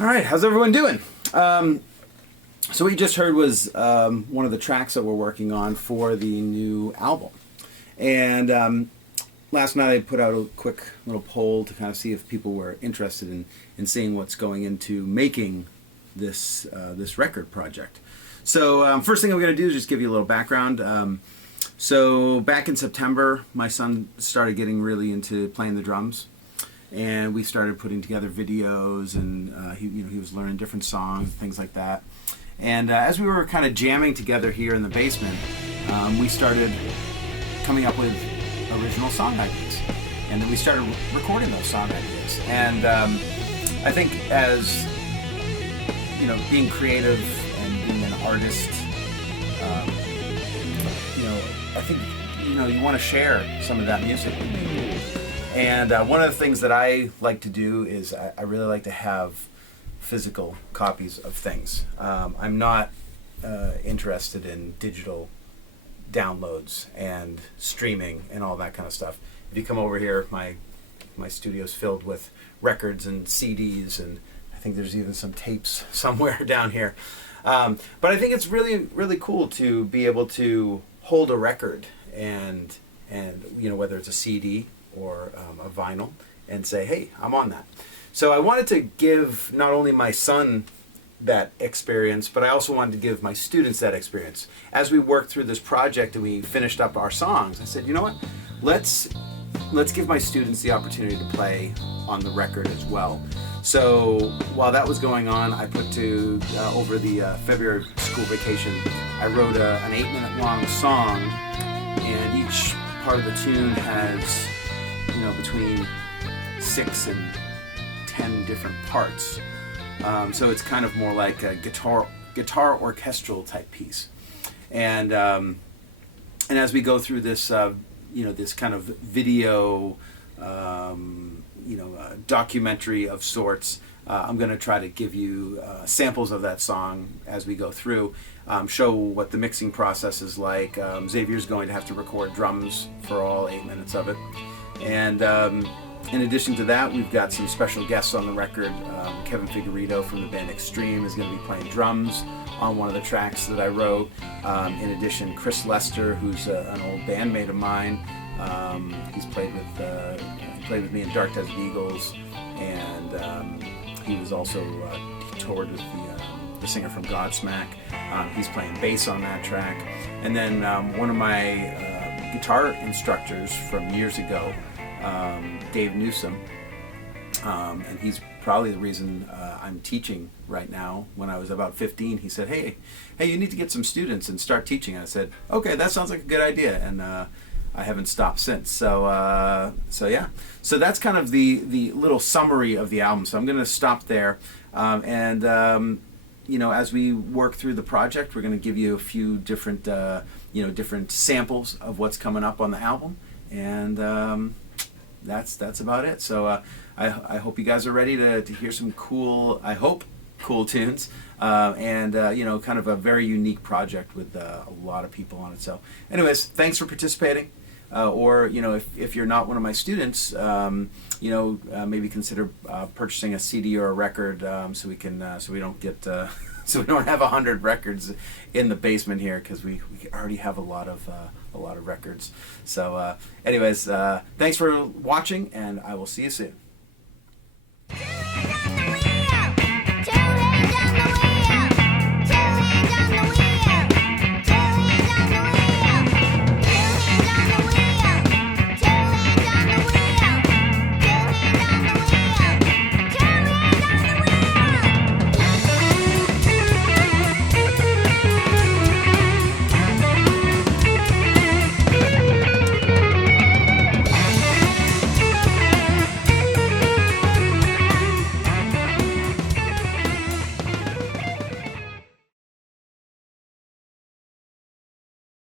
All right, how's everyone doing? So what you just heard was one of the tracks that we're working on for the new album. And last night I put out a quick little poll to kind of see if people were interested in seeing what's going into making this record project. So first thing I'm going to do is just give you a little background. So back in September, my son started getting really into playing the drums. And we started putting together videos, and he was learning different songs, things like that. And as we were kind of jamming together here in the basement, we started coming up with original song ideas, and then we started recording those song ideas. And I think as being creative and being an artist, I think you want to share some of that music with people. And one of the things that I like to do is I really like to have physical copies of things. I'm not interested in digital downloads and streaming and all that kind of stuff. If you come over here, my studio's filled with records and CDs, and I think there's even some tapes somewhere down here. But I think it's really, really cool to be able to hold a record and whether it's a CD or a vinyl, and say, hey, I'm on that. So I wanted to give not only my son that experience, but I also wanted to give my students that experience. As we worked through this project and we finished up our songs, I said, you know what, let's give my students the opportunity to play on the record as well. So while that was going on, I put over the February school vacation, I wrote an 8-minute long song, and each part of the tune has between 6 and 10 different parts. So it's kind of more like a guitar orchestral type piece. And as we go through this, this kind of video, documentary of sorts, I'm going to try to give you samples of that song as we go through, show what the mixing process is like. Xavier's going to have to record drums for all 8 minutes of it. And in addition to that, we've got some special guests on the record. Kevin Figueredo from the band Extreme is going to be playing drums on one of the tracks that I wrote. In addition, Chris Lester, who's an old bandmate of mine, he's played with me in Dark Desert Eagles, and he was also he toured with the singer from Godsmack. He's playing bass on that track. And then one of my guitar instructors from years ago, Dave Newsom, and he's probably the reason I'm teaching right now. When I was about 15, he said, hey, you need to get some students and start teaching. And I said, okay, that sounds like a good idea, and I haven't stopped since. So yeah, so that's kind of the little summary of the album. So I'm going to stop there, and as we work through the project, we're going to give you a few different different samples of what's coming up on the album, and that's about it. So I hope you guys are ready to hear some cool tunes, and kind of a very unique project with a lot of people on it. So anyways, thanks for participating. Or if you're not one of my students, maybe consider purchasing a CD or a record, so we don't have 100 records in the basement here, because we already have a lot of records. So anyways, thanks for watching, and I will see you soon.